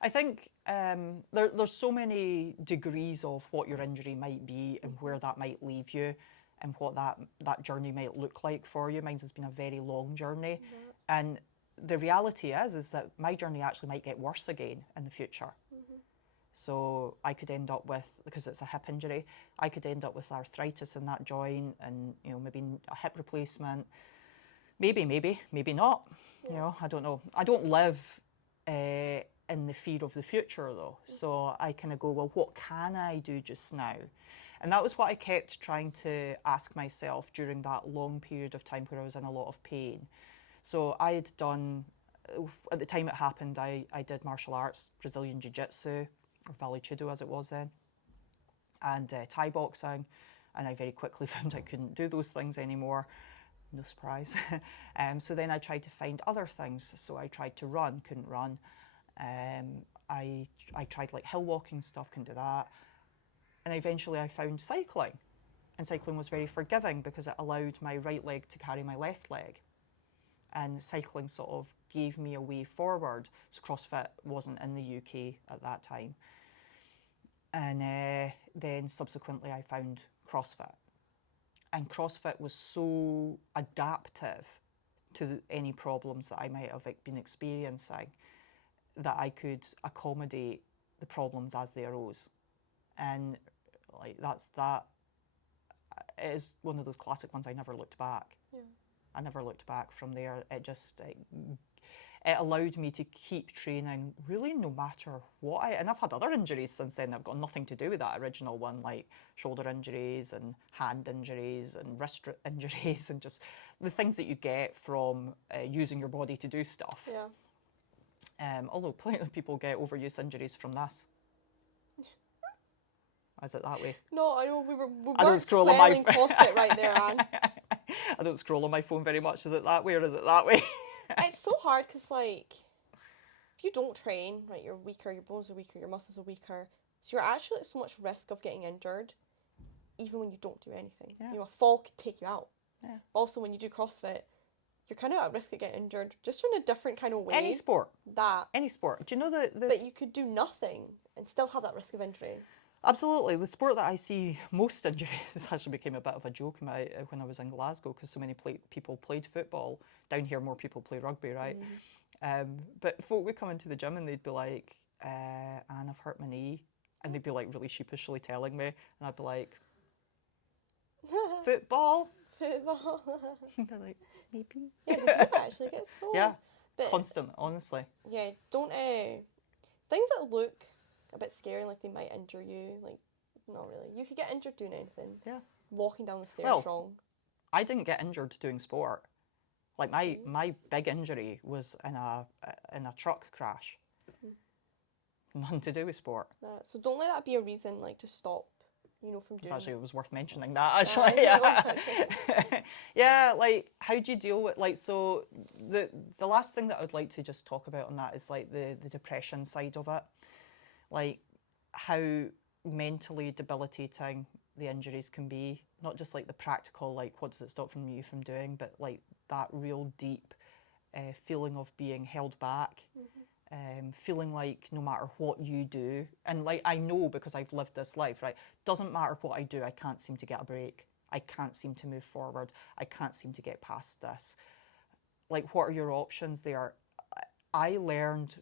I think there's so many degrees of what your injury might be and where that might leave you and what that journey might look like for you. Mine's has been a very long journey. Mm-hmm. And the reality is that my journey actually might get worse again in the future. Mm-hmm. So I could end up with, because it's a hip injury, I could end up with arthritis in that joint and, you know, maybe a hip replacement. Maybe not. Yeah. You know, I don't know. I don't live in the fear of the future though. So I kind of go, well, what can I do just now? And that was what I kept trying to ask myself during that long period of time where I was in a lot of pain. So I had done, at the time it happened, I did martial arts, Brazilian Jiu-Jitsu, or Vale Tudo as it was then, and Thai boxing. And I very quickly found I couldn't do those things anymore. No surprise. So then I tried to find other things. So I tried to run, couldn't run. I tried like hill walking stuff, couldn't do that. And eventually I found cycling. And cycling was very forgiving because it allowed my right leg to carry my left leg. And cycling sort of gave me a way forward. So CrossFit wasn't in the UK at that time. And then subsequently I found CrossFit. And CrossFit was so adaptive to any problems that I might have been experiencing that I could accommodate the problems as they arose. And like that is one of those classic ones. I never looked back. Yeah. I never looked back from there. It allowed me to keep training really no matter what. And I've had other injuries since then that have got nothing to do with that original one, like shoulder injuries and hand injuries and wrist injuries and just the things that you get from using your body to do stuff. Yeah. Although plenty of people get overuse injuries from this. Is it that way? No, I know we I don't weren't scroll on my spelling CrossFit right there, Anne. I don't scroll on my phone very much. Is it that way or is it that way? It's so hard because, like, if you don't train, right, you're weaker, your bones are weaker, your muscles are weaker. So you're actually at so much risk of getting injured, even when you don't do anything. Yeah. You know, a fall could take you out. Yeah. Also, when you do CrossFit, you're kind of at risk of getting injured, just in a different kind of way. Any sport. Any sport. Do you know that? But you could do nothing and still have that risk of injury. Absolutely. The sport that I see most injuries actually became a bit of a joke when I was in Glasgow because so many people played football. Down here, more people play rugby, right? But folk would come into the gym and they'd be like, Anne, I've hurt my knee. And they'd be like really sheepishly telling me. And I'd be like, football? Football. They're like, maybe. Yeah, they do actually get so... Yeah, but, constant, honestly. Yeah, don't... things that look a bit scary, like they might injure you, like, not really. You could get injured doing anything. Yeah. Walking down the stairs wrong. I didn't get injured doing sport. Like my big injury was in a truck crash. Nothing to do with sport. So don't let that be a reason, like, to stop, you know, from doing Actually, it was worth mentioning that, actually. Yeah, like, how do you deal with, like, so the last thing that I would like to just talk about on that is, like, the depression side of it. Like, how mentally debilitating the injuries can be. Not just, like, the practical, like, what does it stop you from doing, but, like, that real deep feeling of being held back. Feeling like no matter what you do, and like I know because I've lived this life, right? Doesn't matter what I do, I can't seem to get a break. I can't seem to move forward. I can't seem to get past this. Like, what are your options there? I learned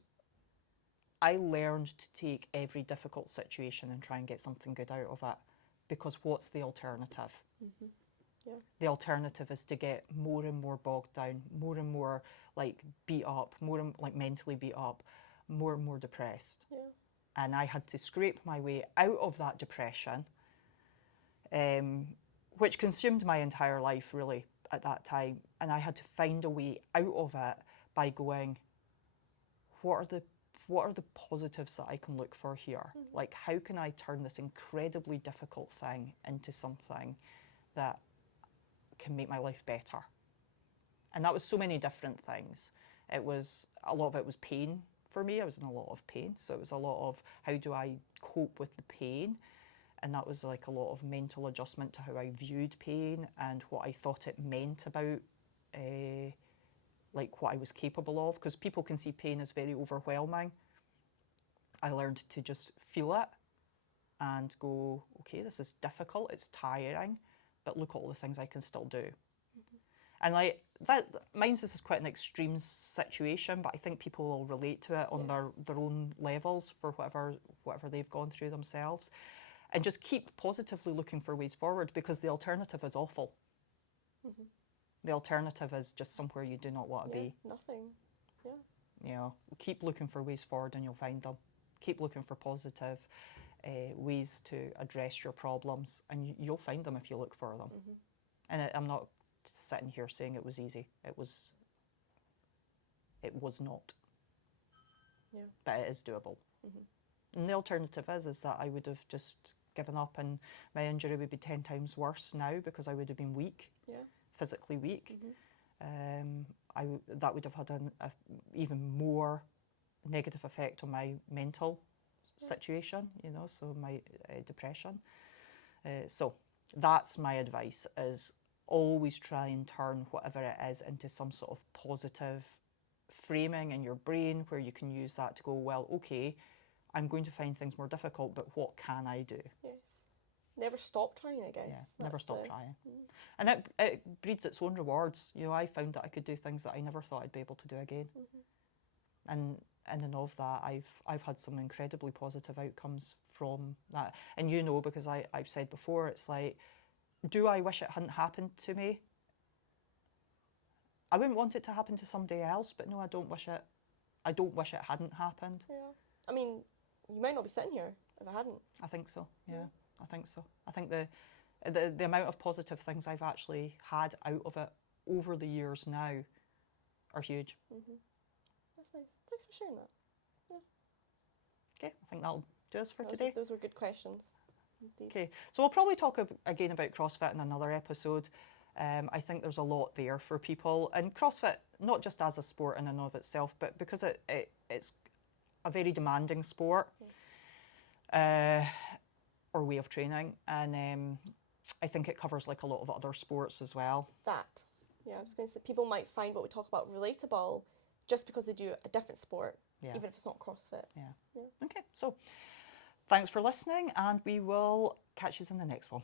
to take every difficult situation and try and get something good out of it, because what's the alternative? Yeah. The alternative is to get more and more bogged down, more and more like beat up, more and like mentally beat up, more and more depressed. Yeah. And I had to scrape my way out of that depression which consumed my entire life really at that time. And I had to find a way out of it by going, what are the positives that I can look for here? Like, how can I turn this incredibly difficult thing into something that can make my life better? And that was so many different things. A lot of it was pain for me. I was in a lot of pain. So it was a lot of, how do I cope with the pain? And that was like a lot of mental adjustment to how I viewed pain and what I thought it meant about like what I was capable of. Because people can see pain as very overwhelming. I learned to just feel it and go, okay, this is difficult, it's tiring, but look at all the things I can still do. And like that, mine's this is quite an extreme situation, but I think people will relate to it on their own levels for whatever they've gone through themselves. And just keep positively looking for ways forward, because the alternative is awful. The alternative is just somewhere you do not want to be. Nothing. Yeah. You know, keep looking for ways forward and you'll find them. Keep looking for positive ways to address your problems, and you'll find them if you look for them. And I'm not sitting here saying it was easy. It was not. Yeah. But it is doable. And the alternative is that I would have just given up, and my injury would be 10 times worse now because I would have been weak, physically weak. That would have had an even more negative effect on my mental situation, you know, so my depression. So that's my advice, is always try and turn whatever it is into some sort of positive framing in your brain where you can use that to go, well, okay, I'm going to find things more difficult, but what can I do? Yes. Never stop trying, I guess. Yeah, never stop trying. And it breeds its own rewards. You know, I found that I could do things that I never thought I'd be able to do again. And in and of that, I've had some incredibly positive outcomes from that. And you know, because I've said before, it's like, do I wish it hadn't happened to me? I wouldn't want it to happen to somebody else, but no, I don't wish it hadn't happened. Yeah. I mean, you might not be sitting here if it hadn't. I think so, yeah. I think so. I think the amount of positive things I've actually had out of it over the years now are huge. That's nice. Thanks for sharing that. Yeah. Okay, I think that'll do us for today. Those were good questions. Indeed. Okay, so we'll probably talk again about CrossFit in another episode. I think there's a lot there for people. And CrossFit, not just as a sport in and of itself, but because it's a very demanding sport or way of training. And I think it covers like a lot of other sports as well. Yeah, I was going to say, people might find what we talk about relatable just because they do a different sport, even if it's not CrossFit. Yeah. Okay, so thanks for listening, and we will catch you in the next one.